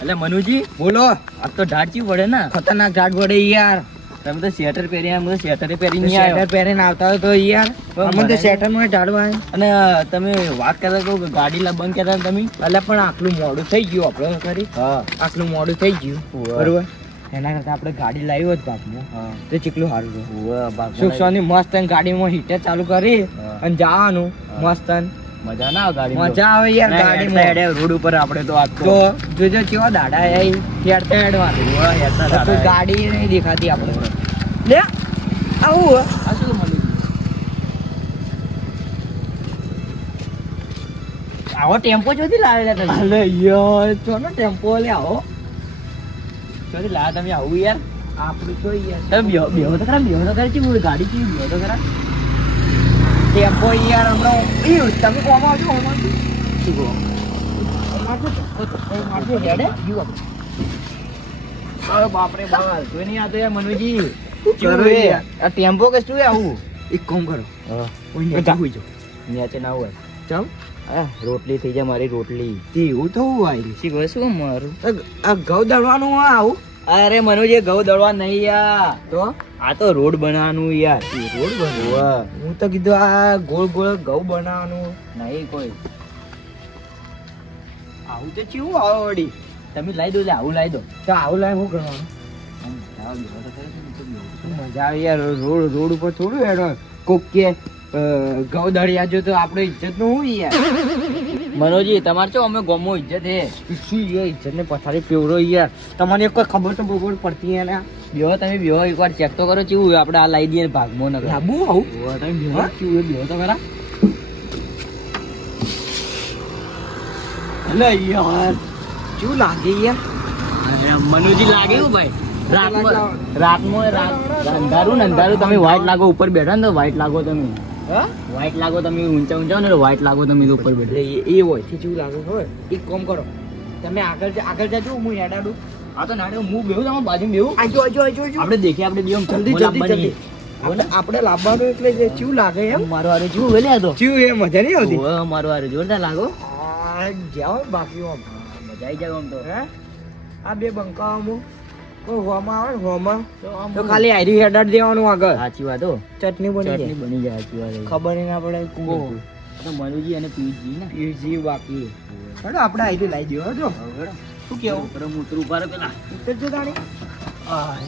એટલે મનુજી બોલો. આ તો ઢાળ ચી પડે ને. ખતરનાક ઝાડ પડે યાર. તમે તો સ્વેટર પહેરી આવ્યા, હું તો સ્વેટર પહેરી નહીં સ્વેટર આવ્યો. પહેરીને આવતા હોય તો યાર અમને તો સ્વેટર માં ઝાડ વાય. અને તમે વાત કરતા તો ગાડી લા બંધ કરતા તમે. એટલે પણ આટલું મોડું થઈ ગયું આપણે કરી. હા આટલું મોડું થઈ ગયું બરોબર. એના કરતા આપણે ગાડી લાવી હોત બાપમાં હા તો ચીકલું સારું છે. બાપ સુખસોની મસ્ત ગાડીમાં હીટર ચાલુ કરી હા. અને જવાનું મસ્ત. મજા ના આવે ગાડી મજા આવે યાર ગાડીમાં. રોડ ઉપર આપણે તો આજ તો જોજો કેવા દાડા હેડતા હેડવા તો ગાડી નહીં દેખાતી આપણે. લે આવું આ શું મનુજી? આવો ટેમ્પો ચોથી લાવેલા તમે? અલે યાર ચોનો ટેમ્પો લે આવો ચોથી લાયા તમે આવું યાર? આપણું તો યાર તમે બેહો તો ખરા, બેહો તો ખરા ચી ગાડી ચી બેહો તો ખરા. ટેમ્પો યાર હમણાં તમે કોમાં આવજો કોમાં શું કહો? બાપરે બાપ જોઈ નહીં આતો યાર મનુજી. આ ટેમ્પો કે શું આવું? એક કામ કરો નીચે ના હોય. ચમ રોટલી થઈ જાય મારી રોટલી. એવું થવું આવ્યું. શી કહે શું મારું? આ ઘઉં દળવાનું આવું. અરે મનુજી ઘઉં દળવા નહીં યાર, તો આ તો રોડ બનાવવાનું યાર. રોડ બનવા. હું તો કીધું આ ગોળ ગોળ ઘઉં બનાવવાનું. નહીં કોઈ. આવું તો કેવું આવે વળી? તમે લાવી દો લે, આવું લાવી દો. તો આવું લાય શું કરવાનું? મજા આવે યાર. રોડ ઉપર થોડું હેડો કોક કે ઘઉં દળિયા જો તો આપણે ઇજ્જત નું શું યાર? મનોજી તમારે શું અમે ગોમો ઇજ્જત હે. શું યાર ઇજ્જત ને પથારી પેવરો યાર. તમને કોઈ ખબર તો બરોબર પડતી હે ને? બેહો તમે બેહો એકવાર ચેક તો કરો કેવું આપણે આ લાવી દઈએ ભાગમાં ન લાબુ આવું તમે બેહો કેવું બેહો તો ખરા. અલે યાર શું લાગે યાર? મનુજી લાગે એવું ભાઈ? રાતમાં અંધારું તમે વ્હાઈટ લાગો ઉપર બેઠા ને તો વ્હાઈટ લાગો તમે. હા વ્હાઈટ લાગો તમે ઊંચા ને વ્હાઈટ લાગો તમે ઉપર બેઠા. એ હોય કે શું લાગે ખબર? એક કામ કરો તમે આગળ જાજો હું હેડાડું. આ તો નાટક હું બેહું તમારા બાજુ બેહું. આજો આપણે દેખીએ આપણે બેહું જલ્દી આપણે લાવવાનું એટલે જે શું લાગે એમ. મારો હારે શું વેલે હતો શું એ મજા નહીં આવતી? મારો હારે જોરદાર લાગો. જાઓ બાકી આમ મજા આવી જાય આમ તો. હે આ બે બંકામાં કોઈ હોમાં આવે ને હોમાં તો આમ તો ખાલી આયરી હેડાડ દેવાનું આગળ. સાચી વાત હો. ચટણી બની ચટણી જાય. બની જાય. સાચી વાત હે. ખબર નહીં ના પડે બહુ. તો મનુજી અને પિયુષજી ને પીજી બાકી હેડો આપણે આયરી લાવી દેવો જો. શું કેવું? પરમ ઉતરું ઉભા રહો પેલા. ઉતરજો તાણી.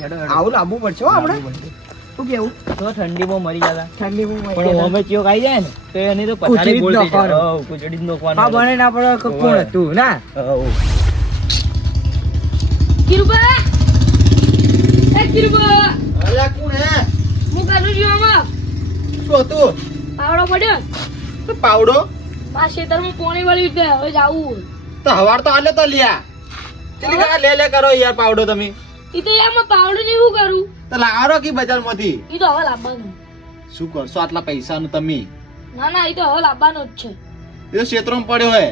હેડો આવું લાવવું પડશે હો આપણે. શું કેવું? તો ઠંડીમાં મરી જતા. ઠંડીમાં પણ અમે ચિયો ખાઈ જાય ને તો એની તો પથારી ગોળ થઈ જાય. હઉ, ખુચડી જ નોખવાનું. હા બને ના પડે કોણ હતું ના? હઉ. કિરુબા એ કિરુબા અલ્યા કોણ હે? હું કરું છું આમાં શું હતું? પાવડો પડ્યો તો પાવડો આ ખેતરમાં પોણી વાળી રીતે હવે જાવું તો હવાર તો આલે તો લ્યા. ચલી કા લે કરો યાર પાવડો તમે. ઈ તો યાર પાવડો ને શું કરું તો લાવો કે બજારમાંથી. ઈ તો હવે લાવવાનું. શું કરશો આટલા પૈસાનું તમે? ના ના ઈ તો હવે લાવવાનો જ છે. એ તો ક્ષેત્રમાં પડ્યો હે.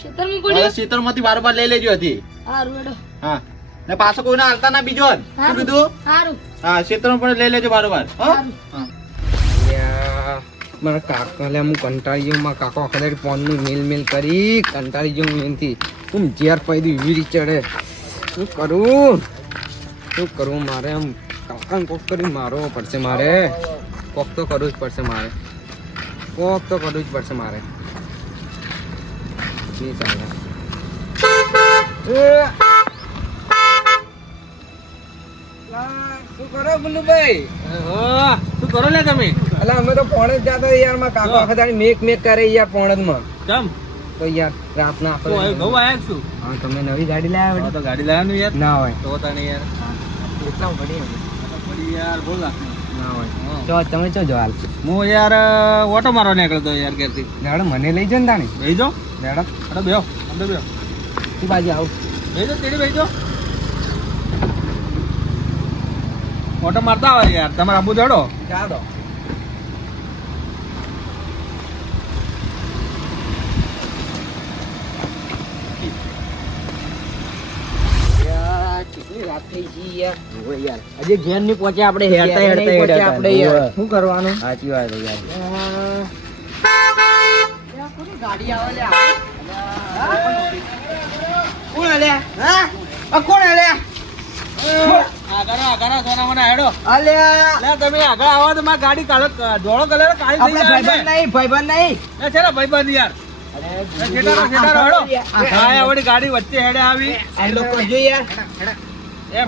ખેતરમાં હવે પડ્યો ક્ષેત્રમાંથી બારોબાર લઈ લેજો હતી. હારું હેડો હા ને પાછો કોઈને હાલતા ના બીજો. શું કીધું? હારું હા ક્ષેત્રમાં પણ લઈ લેજો બારોબાર. હારું. મારા કાકા લે હું કંટાળી ગયો. મારા કાકો આખા ફોન નું મેલ કરી કંટાળી ગયો હું એનથી. હું ઝેર પડી વીરી ચડે. શું કરું મારે આમ કાકાને કોક કરી મારવો પડશે મારે. કોક તો કરવું જ પડશે મારે. નહીં ચાલે. શું કરો બુલ્લુભાઈ? શું કરો લે તમે? અલા અમે તો પોણે જ જાતા યાર. માં કાકો આખા દાડી મેક કરે યાર પોણજ માં. કેમ? તો યાર રાતના તો હવે ઘઉં આયા છું. હા તમે નવી ગાડી લાવ્યા તો ગાડી લાવવાનું યાર. ના હોય તો તને યાર એટલા પડી પડી યાર બોલ નાખ. ના હોય તો તમે ચો જવાલ. હું યાર ઓટો મારવા નીકળતો યાર ઘેરથી. લેડો મને લઈ જાઓ ને તાણી. બેહી જાઓ. લેડો અરે બેહો અંદર બેહો. તું બાજુ આવ. બેહી જાઓ તેડી બેહી જાઓ. ઓટો મારતા આવે યાર તમારે આબુ દડો. ચાલો રાત થઈ ગઈ યાર. હજી ઘેર ની પહોંચે આપણે હેડતા આપણે યાર શું કરવાનું? સાચી વાત છે યાર. ગાડી આવે લે. કોણ લે? હા ઘણા સોના મને હેડો અલ્યા લે તમે આગળ આવો તો મારી ગાડી કાળો ધોળો કલર કાળી થઈ આપણે જાય ભાઈબંધ નહીં એ છે ને ભાઈબંધ યાર છેટારો હેડો હા આવડી ગાડી વચ્ચે હેડે આવી આ લોકો જોઈએ એમ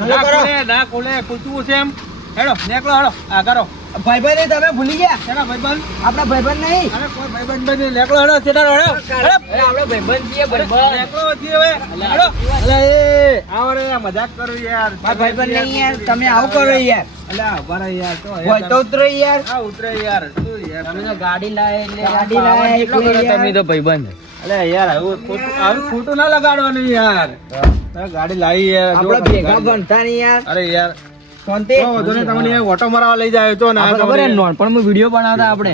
ના ખોલે ખુલતું છે એમ હેડો નેકળો હેડો આ કરો ભાઈબંધ તમે ભૂલી ગયા છેના ભાઈબંધ આપણા ભાઈબંધ નહીં અરે કોઈ ભાઈબંધ નહીં નેકળો હેડો છેટારો હેડો આપણે ભાઈબંધ છીએ ભાઈબંધ નેકળો જી હવે હેડો અલે એ આવો રે મજાક કરું યાર ભાઈબંધ નહીં યાર તમે આવું કરો યાર અલે ઉભા રહો યાર તો હોય તો ઉતરો યાર આ ઉતરે યાર શું યાર તમે તો ગાડી લાવે એટલે ગાડી લાવે કેટલો એટલે કરો યાર. તમે તો ભાઈબંધ અલે યાર આવું ખોટું ના લગાડવાનું યાર તમે ગાડી લાવી યાર જો આપણે ભેગા ગાડી. ભણતા નહીં યાર અરે યાર શાંતિ કોઈ વાંધો નહીં તમને યાર ઓટો મરાવા લઈ જાય તો ના આપણે ખબર હે નોનપણમાં વિડીયો બનાવતા આપણે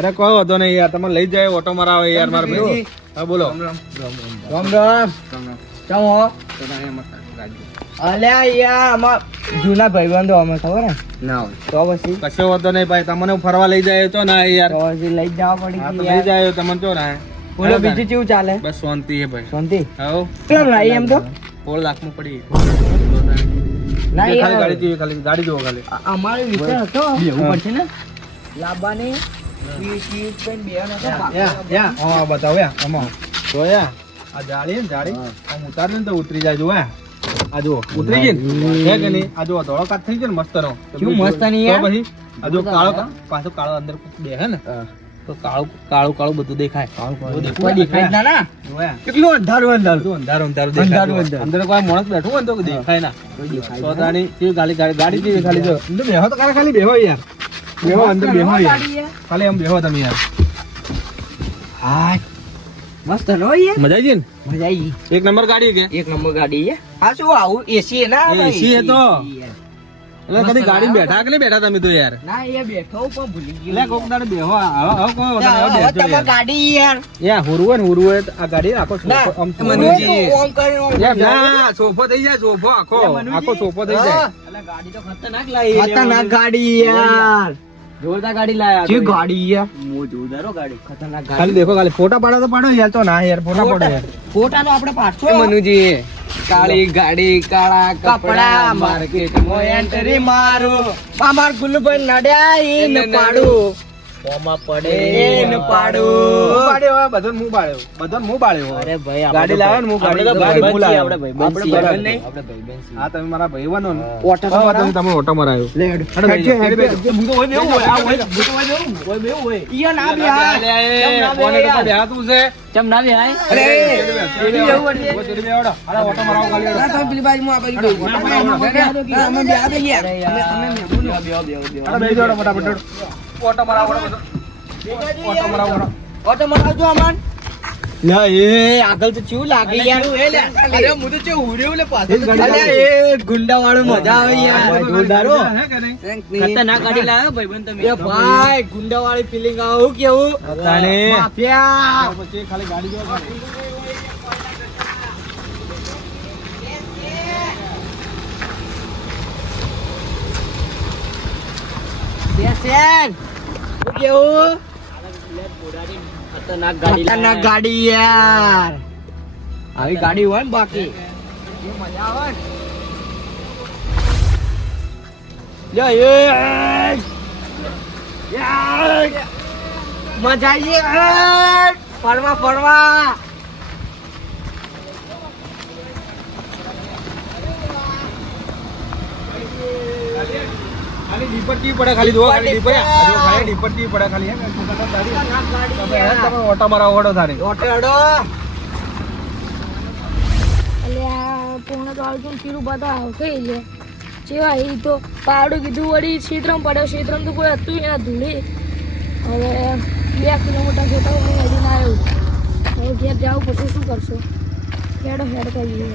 અરે કોઈ વાંધો નહીં યાર તમે લઈ જાય ઓટો મરાવે યાર મારા ભાઈ હા બોલો રામ રામ ચમ હો અલ્યા યાર અમાર જૂના ભાઈબંધો અમે ખબર હે ના તો પછી કશો વાંધો નહીં ભાઈ તમને ફરવા લઈ જાય તો ના યાર તો પછી લઈ જ જવા હા તો પડી લઈ જાય તમને તો ના બોલો બીજું કેવું ચાલે બસ શાંતિ છે ભાઈ શાંતિ હાઉ કેમ લાવી એમ તો 4 લાખમાં પડી ના ખાલી યાર ગાડી જોઈએ ખાલી ગાડી જોવો ખાલી અમારો વિચાર હતો બેહવું પડશે ને લાવવાની ચીજ કઈ બેન હતો યા હા બતાવો યા આમાં તો યા આ જાળી ને જાળી આમ ઉતારે ને તો ઉતરી જાય જો આ જુઓ ઉતરી ગઈ ને હે કે નહીં આ જુઓ ધોળો કાટ થઈ ગયો ને મસ્ત નો કેવું મસ્ત નહીં યાર? તો પછી આ જો કાળો પાછો કાળો અંદર બે હે ને તો કાળું કાળું કાળું બધું દેખાય કોઈ દેખાય જ ના ના જોયા કેટલું અંધારું અંધારું બધું અંધારું અંધારું દેખાય અંધારું અંધારું. અંદર કોઈ માણસ બેઠું હોય ને તો દેખાય ના દેખાય સોદાની કેવી ગાડી ગાડી કેવી ખાલી જો અંદર બેહો તો ખાલી બેહો યાર બેહો અંદર બેહો યાર ખાલી આમ બેહો તમે યાર હાય મસ્ત નો યાર મજા આવી ગઈ ને મજા આવી એક નંબર ગાડી કે એક નંબર ગાડી છે આ શું આવું એસી હે ના એ AC હે તો. એટલે કદી ગાડી બેઠા કે નહીં બેઠા તમે તો યાર ના એ બેઠો પણ ભૂલી એટલે ગયો કોક દાડે બેહો હવે કોઈ વધારે હવે હવે બેસજો તમારી યાર. ગાડી યાર યાર હુરવું હોય ને આ ગાડી આખો ના સોફો આમ મનુજી ઓમ કરીને ઓમ યાર ના સોફો થઈ જાય સોફો આખો આખો સોફો થઈ જાય એટલે ગાડી તો ખતરનાક લાવી ખતરનાક ગાડી યાર જોરદાર ગાડી લાયા જે ગાડી યાર મો જોરદાર હો ગાડી ખતરનાક ખાલી ગાડી દેખો ખાલી ફોટા પાડો તો પાડો યાર તો ના યાર ફોટા પાડો યાર ફોટા તો આપણે પાછો મનુજી કાળી ગાડી કાળા કપડા માર્કેટમાં એન્ટ્રી મારું અમાર ગુલ્લુભાઈ નડ્યા ઈન પાડું કોમાં પડે ઈન પાડું પાડ્યો હવે બધો મું પાડ્યો બધો મું પાડ્યો અરે ભાઈ ગાડી લાવે ને હું આપણે તો ગાડી ભાઈબંધ હું લાવ્યો. છીએ, આપણે ભાઈબંધ છીએ. આપણે નહીં? બરાબર. આપણે ભાઈબંધ છીએ. હા તમે મારા ભાઈબંધો ને ઓટો તો હવે મારા. તમે ઓટો મરાયો લે હેડો બેસજો, હેડો બેસજો. હું તો હોય બેવું હોય, આ હોય, હું તો હોય બેવું, હોય બેવું હોય. ઈયો ના બેહાય. કેમ ના કોને તો બેહાય? બેહાતું છે ચમ ના બેહાય? અરે, ચેડી બેહવું પડશે. ચેડી બેહવડો. હાલો, ઓટો મરાવો ખાલી હેડો. ના તો પેલી બાજુ આ બાજુ ગઈ. અમે બેહા દઈએ યાર. અમે બેહો, બેહો, બેહો. હાલો, બેસી જાઓ ફટાફટ હેડો. ઓટો મરાવો હેડો. ઓટો મરાવો હેડો. ઓટો મરાવજો અમન. ના એ આગળ તો કેવું લાગે યાર અરે હું તો કેવું ઉડ્યું લે પાછળ અરે એ ગુંડા વાળો મજા આવે યાર જોરદાર હો. હે કે નહીં? ખતરનાક ગાડી લાવ્યો ભાઈબંધ તમે. એ ભાઈ ગુંડા વાળી ફીલિંગ આવું કેવું તાણે. માફિયા પછી ખાલી ગાડી જોવો ખાલી. બેસેન શું કેવું ખતરનાક ગાડી ખતરનાક લાવ્યા. ગાડી યાર આવી ગાડી હોય ને બાકી એ મજા આવે ને લે એ યાર મજા આવી ગઈ ફરવા ફરવા ખાલી દીપટકી પડે ખાલી જોવો ખાલી દીપટ આ જો ખાલી દીપટકી પડે ખાલી હે તમે હે તમે ઓટો મરાવો હેડો થારી ઓટો હેડો અલ્યા પૂર્ણ તો આવતું કીધું બધા આવશે લે જેવા એ તો પાવડું કીધું વળી ક્ષેત્રમ પડ્યો ક્ષેત્રમ તો કોઈ હતું એના ધૂળી હવે 2 કિલોમીટર જતા હું હજી ના આવ્યું હવે ઘેર જાવ પછી શું કરશો હેડો હેડ કરીએ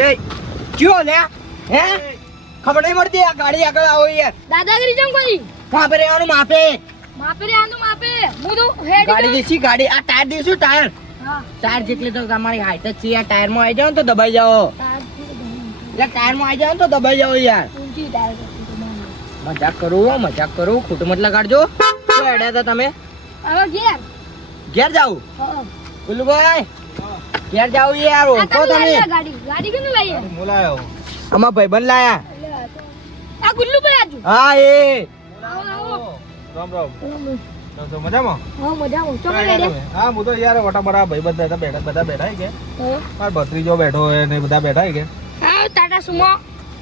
એ ક્યો લે હે ખબર નહીં પડતી આ ગાડી આગળ આવો યાર દાદાગીરી જેમ કરી માપે રહેવાનું માપે માપે રે આનું માપે હું તો હેડ ગાડી દેશી ગાડી આ ટાયર દેશું ટાયર હા ટાયર જેટલી તો તમારી હાઈટ જ છે યાર ટાયર માં આવી જાવ ને તો દબાઈ જાઓ તાર થી તો ઘણી એટલે ટાયર માં આવી જાવ ને તો દબાઈ જાઓ યાર ઊંચી ટાયર કરતી તો બહાર. મજાક કરું ખોટું મત લગાડજો શું હેડ્યા હતા તમે હવે ઘેર ઘેર જાવ હા ગુલ્લુભાઈ ઘેર જાવ યાર આ ઓળખો તમે તમે લાયા ગાડી ગાડી કેને લઈ આવ્યા? બોલાયો આમાં ભાઈબંધ લાયા આ ગુલ્લુભાઈ આજુ હા એ આવો આવો રામ રામ તો મજામાં હા મજામાં ચોકડ લઈ દે હા હું તો યાર વટા મારા ભાઈબંધ હતા બધા બેઠા કે મારા ભત્રીજો બેઠો હોય ને બધા બેઠા કે હા ટાટા સુમો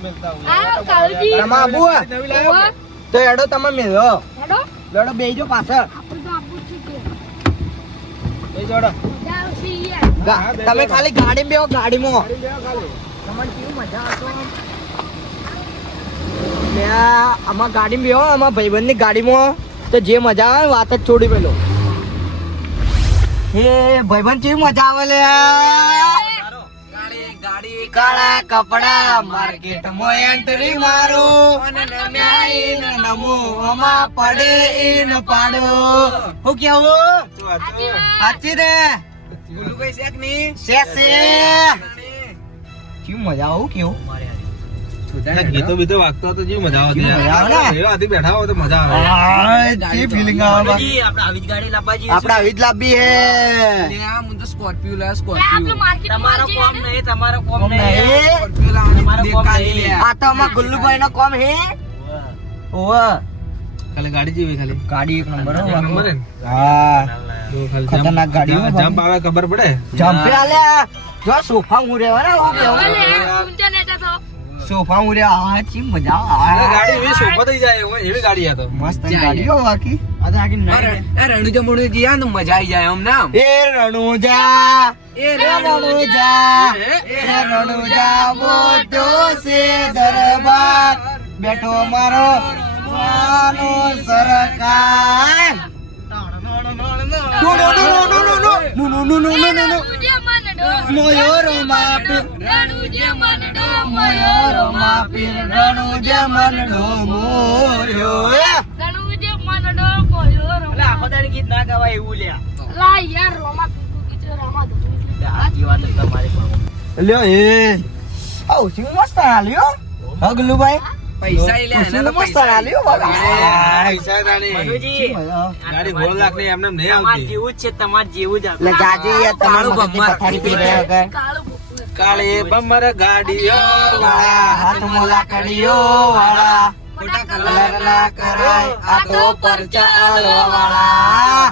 મિલતા હું આ કાળુજી તમારા આબુ હે? નવી લાયો ઓવા, તો એડો તમે મેળો હેડો લડો બેજો પાછળ આપણે તો આપવું જ છે એ જોડો મજા આવશે યાર તમે ખાલી ગાડીમાં બેહો ગાડીમાં ગાડી લેવો ખાલી તમને કેવું મજા આવતો લે આમાં ગાડીમાં બેહો આમાં ભાઈબંધની ગાડીમાં તો જે મજા આવે વાત જ છોડી પેલો હે ભાઈબંધ કેવી મજા આવે લે કાળા કપડા માર્કેટ માં એન્ટ્રી મારો અને નમ્યા ઈન નમો અમા પડે ઈન પાડો હું કેવું સાચી રે ગુલ્લુભાઈ શેક ની શે કેવું મજા આવું કેવું ગીતો બીતો વાગતો તો જેવી મજા આવતી મજા આવે ને? એવા હાથી બેઠા હોય તો મજા આવે જે ફીલિંગ આવે આપણે આવી જ ગાડી લાવવા જઈએ આપડા આવી જ લાવી હે હું તો સ્કોર્પિયો લા આપણે માર્કેટ તમારો કોમ નહીં તમારો કોમ કોમ નહીં નહીં. સ્કોર્પિયો લાવવાની તમારો કોમ દેખાડી નહીં. લે. આ તો અમાર ગુલ્લુભાઈ નો કોમ હે ઓવા ખાલી ગાડી જેવી ખાલી ગાડી એક નંબર એક નંબર હે ને? હા જો ખાલી ખતરનાક ગાડી હો, જમ્પ આવે ખબર પડે જમ્પે આલે જો સોફા હું રેવા ને હું કેવું ઊંચા નેતા તો સોફા હું રેવા આ ચી મજા અરે આવે ગાડી એવી શોભા થઈ જાય એવી ગાડી આ તો મસ્ત ગાડી હો બાકી આ તો આખી અરે નવી. રણુજા મોણુજી આ તો મજા આવી જાય અમને આમ. એ રણુજા એ રણુજા એ રણુજા મોટો છે દરબાર બેઠો મારો માનો સરકાર રણુજે મનડો મોયરો માપી રણુજે મનડો મોયરો માપી રણુજા મનડો મોર્યો રણુજે મનડો મોયો એટલે આખો દાડી ગીત ના ગાવાય એવું લ્યા લા યાર રોમા તું કીધું રામા દો સાચી વાત છે તમારી લ્યો એ આવ સિંગ મસ્ત આલ્યો હા ગુલ્લુભાઈ પૈસા ઈ લે સિંગ એના તો મસ્ત પૈસા આલ્યો બાબા પૈસા તાણી. મનુજી ગાડી બોલ લાખ ની એમને નહીં તમાર આવતી જેવું જ છે તમાર જેવું જ લે જાજી યાર તમારું કાળું મગજની પથારી પી રહ્યો કે કાળો બપોર કાળે બમર ગાડીઓ વાળા હાથ મોલા કડીઓ વાળા ખોટા કલર ના કરાય આ તો પરચા આલવા વાળા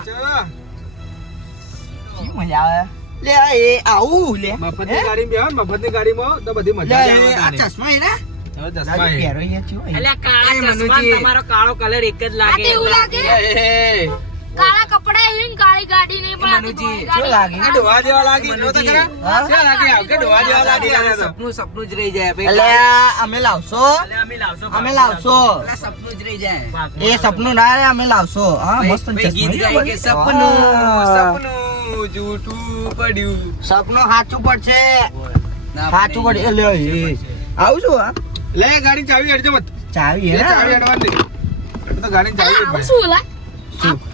શું મજા આવે લે એ આવું લે મફતની ગાડી બેહો ને મફતની ગાડીમાં તો બધી મજા જ આવે આ તાણી. ચશ્મા હે ને હવે ચશ્મા લાગે હે. પહેરો યાર ચો એટલે કાળા ચશ્મા ને તમારો કાળો કલર એક જ આ લાગે કેવું લાગે એ, કાળા કપડા હે ને કાળી ગાડી નહીં પણ આ તો મનુજી, ગોળી શું ગાડી. લાગે આ ડોહા જેવા લાગી જો તો ખરા. હા? શું લાગે આવ કે ડોહા જેવા લાગી આ તો. સપનું સપનું જ રહી જાય ભાઈ. એટલે અમે લાવશો એટલે અમે લાવશો અમે લાવશો એટલે સપનું જ રહી જાય એ સપનું ના રે અમે લાવશો હા મસ્ત ભાઈ ગીત ગાય કે સપનું સપનું જૂઠું પડ્યું સપનું સાચું પડશે ના સાચું પડે. પડે લે એ આવું છું હા લે ગાડી ચાવી હેડજો મત ચાવી હે એ ચાવી ને હેડવાની એ તો ગાડી ચાવી આ ભાઈ શું લા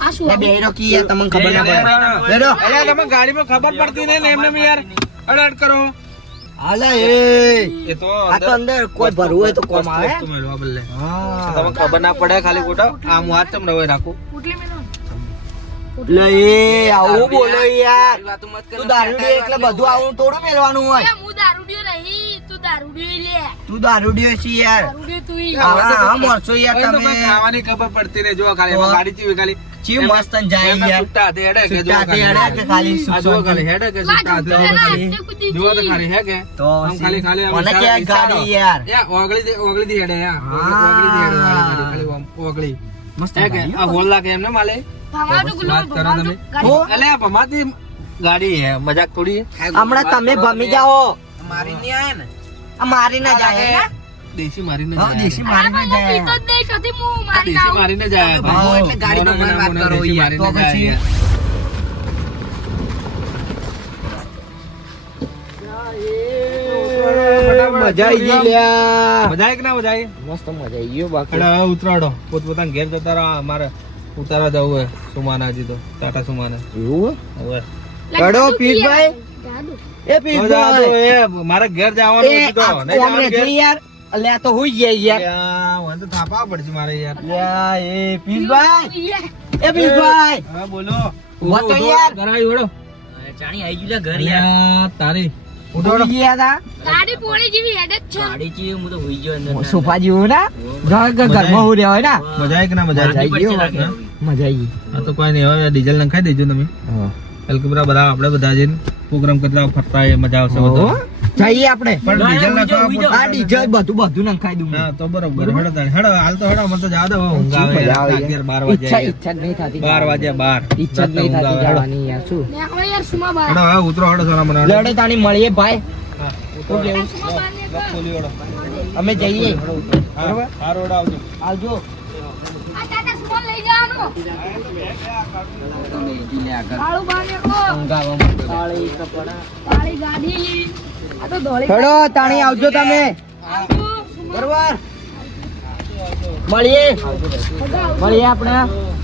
આ શું લે બેરો કી યાર તમને ખબર ના પડે બેરો અલ્યા તમે ગાડીમાં ખબર પડતી નહીં ને એમને યાર અડટ કરો હાલે એ તો આ તો અંદર કોઈ ભરવું હોય તો કોમ આવે વસ્તુ મેળવા બદલે હા તમને ખબર ના પડે ખાલી ખોટો આમ હાથ ચમ રવાય રાખું પોટલી મેલો લે એ આવું બોલો યાર મારી વાતો મત કર. તું દારૂડિયો એટલે બધું આવું થોડું મેળવાનું હોય એ હું દારૂડિયો નહીં તું દારૂડિયો લે તું દારૂડિયો છે યાર દારૂડિયો તું ઈ. હા મોરસો યાર હવે તો તમે કોઈ ખાવાની ખબર પડતી નહીં જો ખાલી એમાં ગાડી ચીવી ખાલી ચી મસ્ત જાય એમના યાર છૂટા હાથે હેડે કે જો છૂટા હાથે હેડે કે ખાલી આ જો ખાલી હેડે કે લા છૂટા હાથે પેલા ખાલી. હાથે કૂદી જુઓ તો જી. ખાલી હે કે તો આમ ખાલી ખાલી આમ મને ઈશારો- કે ગાડી યાર યા ઓગળી દી હેડે યા હા. ઓગળી દી હેડે વાળી ગાડી, ખાલી આમ ઓગળી મસ્ત હે કે ગાડી આ હોલ લાગે એમને માલે ભમાતો ગુલાબ વાત કરો ભમાતો તમે. ગાડી. હો? અલે આ ભમાતી ગાડી હે મજાક થોડી હે. હમણાં તમે ભમી જાઓ મારી નહીં આયા ને આ મારી ના જાય હે? દેશી મારીને હા, જાય. દેશી આ મારી ના પણ હું જાય પીતો જ નહીં, છતી હું આ મારી દેશી નાઉં. મારીને જાય તમે ભાવો એટલે ગાડી મોના ભમાવાની વાત મોના કરો દેશી યાર. મારીને તો પછી? જાય યાર. મજા આઈ ગઈ લ્યા મજા આવી કે ના મજા આવી? મસ્ત મજા આઈ ગયો બાકી એટલે હવે ઉતરાડો પોતપોતાના ઘેર જતા રહો અમારે ઉતારવા જવું હોય સુમાના હજી તો ટાટા સુમાના એવું હવે કડો જાદુ પીસભાઈ? જાદુ. એ તો જાદુ પીસભાઈ એ મારે ઘેર જવાનું એ હતું તો. આ નહીં કોમ જવાનું રેજો ઘેર? યાર અલ્યા તો હુઈ ગયા યાર યાર હવે તો થાપા પડશે મારે યાર યા એ પીસભાઈ એ પીસભાઈ હા બોલો ઉભો તો યાર કરાવી વળો ચાણી આવી ગયું ઘર યાર યાર તારી ઉઠો ગયા તા ગાડી પોળી જેવી હેડ જ છે ગાડી ચી હું તો હોઈ ગયો અંદર સોફા જેવું ના ઘરમાં હું રહેવાય ના મજા આવી કે ના મજા આવી મજા આવી લાગે. મજા આવી હા તો કોઈ નહીં હવે ડીઝલ નખાઈ દેજો તમે હલકબરા બધા આપણે બધા જઈને પ્રોગ્રામ કરતા ફરતા એ મજા આવશે ઓહો. બધા જઈએ આપણે પણ ડીઝલ નખાવા આ ડીઝલ બધું નખાઈ દઉં હા તો બરોબર હેડો તાણી હેડો હાલ તો હેડો મને તો જા દો ઊંઘ આવે મજા આવે યાર. યાર. 11 વાગ્યા ઈચ્છા જ નહીં થતી 12 વાગ્યા 12 ઈચ્છા જ નહીં થતી જવાની યાર શું નેકળો યાર સુમા બા હેડો હવે ઉતરો હેડો સોના મને લડે તાણી મળીએ ભાઈ હા શું કેવું? સુમા બા ને કહો. ખોલી હેડો અમે જઈએ હા હા રોડ આવજો આવજો આ ટાટા સુમા લઈ જવાનો કાળુ બા ને કહો. કાળી ગાડી આ તો ધોળી હેડો તાણી આવજો તમે આવજો સુમા. બરોબર મળીએ મળીએ આપણે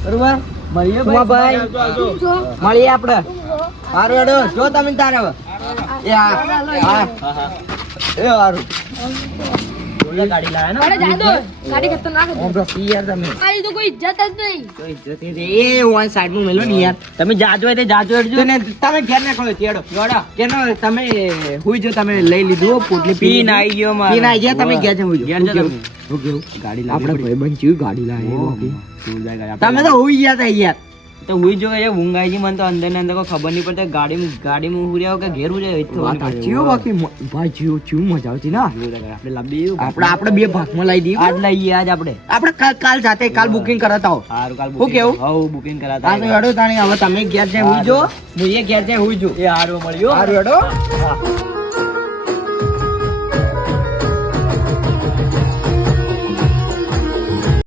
બરોબર મળીએ ભાઈ શું છો? મળીએ આપણે શું છો? હારું હેડો જો તમે તારે હવે એ હા હા એ હારું ગાડી લાવે ને અરે જાદો ગાડી ખતરનાક હતી. ઓમ રસી યાર તમે મારી તો કોઈ ઇજ્જત જ નહીં. તો ઇજ્જતી રે એ વન સાઈડ માં મેલો ને યાર તમે જાજો હોય તે જાજો હેડજો. તમે ઘેર ના ખોલો ચેડો જોડા કેનો તમે હુઈ જો તમે લઈ લીધું પોટલી પીને આઈ ગયો મારો. પીને આઈ ગયા તમે ઘેર જવું ઘેર જા તમે. હું કેવું ગાડી આપણે ભાઈબંધ ચીવ ગાડી લાવી શું જાય ગાડી? તમે તો હુઈ ગયા તા યાર તો હુઈ જો એ ઊંઘ આવી ગઈ મને તો અંદર ને અંદર કોઈ ખબર નહીં પડતી ગાડીમાં હું રહ્યો કે ઘેર હું રહ્યો એ જ ખબર નહીં પડતી. ચીવ બાકી ભાઈ ચીવ ચીવ મજા આવતી ના આપણે લાંબી આપણે બે ભાગમાં લઈ દઈએ આજ લઈએ આજ આપણે આપણે કાલ જાતે કાલ બુકિંગ કરાતા હો સારું કાલ હું કેવું? હવ બુકિંગ કરાતા આ તો હેડો તાણી હવે તમે ઘેર જાય હુઈ જો હું એ ઘેર જાય હુઈ જો એ હારું મળ્યો હારું હેડો હા.